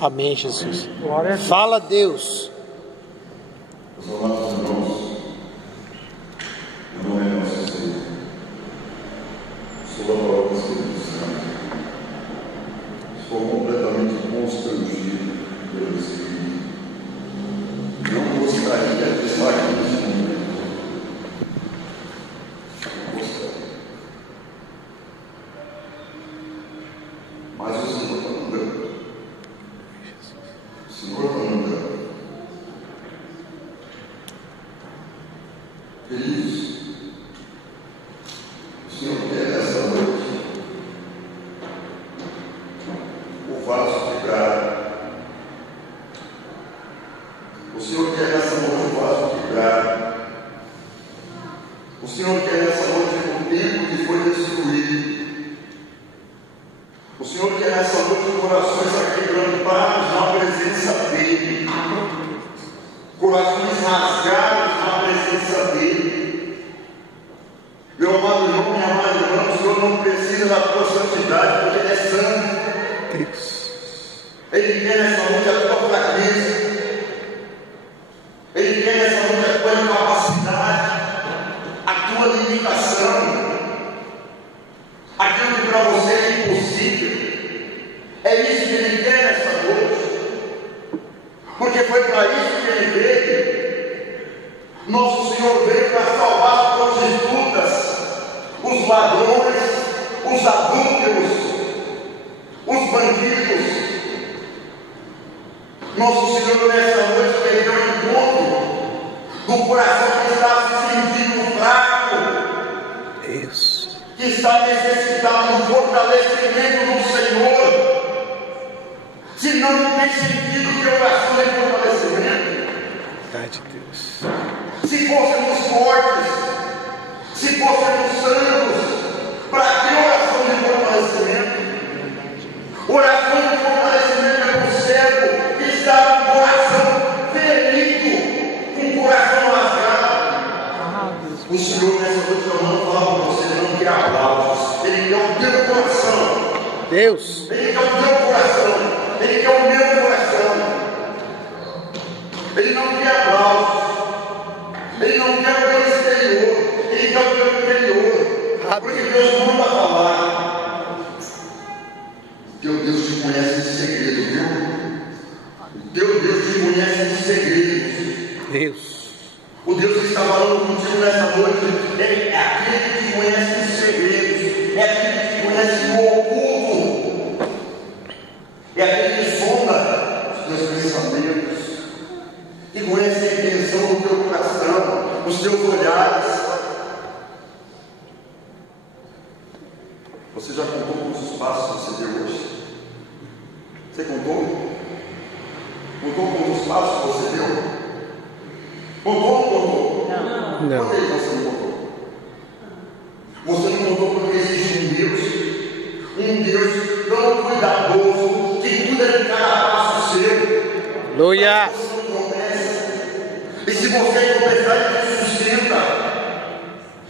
Amém, Jesus. Fala, Deus. Os amados irmãos, meu nome é Nosso Senhor. Sou a palavra do Espírito Santo. Estou completamente constrangido pelo Espírito. Não gostaria de estar aqui nesse momento. Não gostaria. Mas o Senhor está mandando. O Senhor está mandando. Queridos, o Senhor quer nessa noite o vaso de prata. O Senhor quer nessa noite o vaso de prata. O Senhor quer nessa noite o templo que foi destruído. O Senhor quer nessa noite corações aquebrantados na presença dEle. Corações rasgados na presença dEle. Meu amado irmão, minha amada irmã, o Senhor não precisa da tua santidade, porque Ele é santo. Ele quer nessa noite a tua fraqueza. Ele quer nessa noite a tua incapacidade, a tua limitação, aquilo que para você é impossível. É isso que Ele quer nessa noite, porque foi para isso que Ele veio. Nosso Senhor veio para salvar as prostitutas, os ladrões, os adúlteros, os bandidos. Nosso Senhor nessa noite veio ao encontro do coração que está se sentindo fraco, Isso. que está necessitado do fortalecimento do Senhor. Se não tem sentido que oração é fortalecimento. Verdade de Deus. Se fôssemos fortes, se fôssemos santos, para que oração de fortalecimento? Oração de fortalecimento é para o cego que está com o coração ferido, com o coração rasgado. O Senhor nessa noite eu não falo para você, não quer aplausos. Ele quer o teu coração. Deus. Ele quer o teu coração. Ele quer o meu coração. Ele não quer aplausos. Ele não quer o teu exterior. Ele quer o teu interior. Porque Deus manda falar. Teu Deus te conhece de segredo, viu? Teu Deus te conhece de segredos. Deus. O Deus que está falando contigo nessa noite, Ele é aquele que te conhece de segredos. É aquele que te conhece o oculto. É aquele que sonda os teus pensamentos, que conhece a intenção do teu coração, os teus olhares. Você já contou quantos passos você deu hoje? Você contou? Contou quantos passos você deu? Contou ou não contou? Não. Por que você não contou? Você não contou porque existe um Deus tão cuidadoso, que cuida de cada passo seu. Aleluia. E se você tropeçar, Ele te sustenta.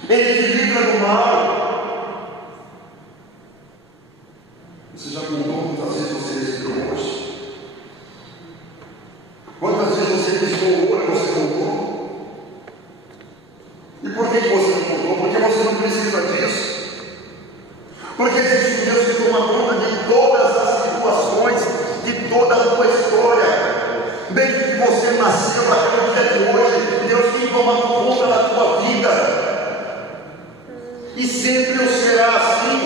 Ele te livra do mal. Você já contou quantas vezes você respirou hoje? Quantas vezes você piscou o olho, você contou? E por que você não contou? Porque você não precisa disso. Porque existe um Deus que toma conta de todas as situações, de toda a tua história. Desde que você nasceu até o dia de hoje, Deus tem tomado conta da tua vida. E sempre o será assim.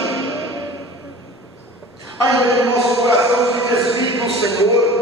Ainda no nosso coração se desvia do Senhor.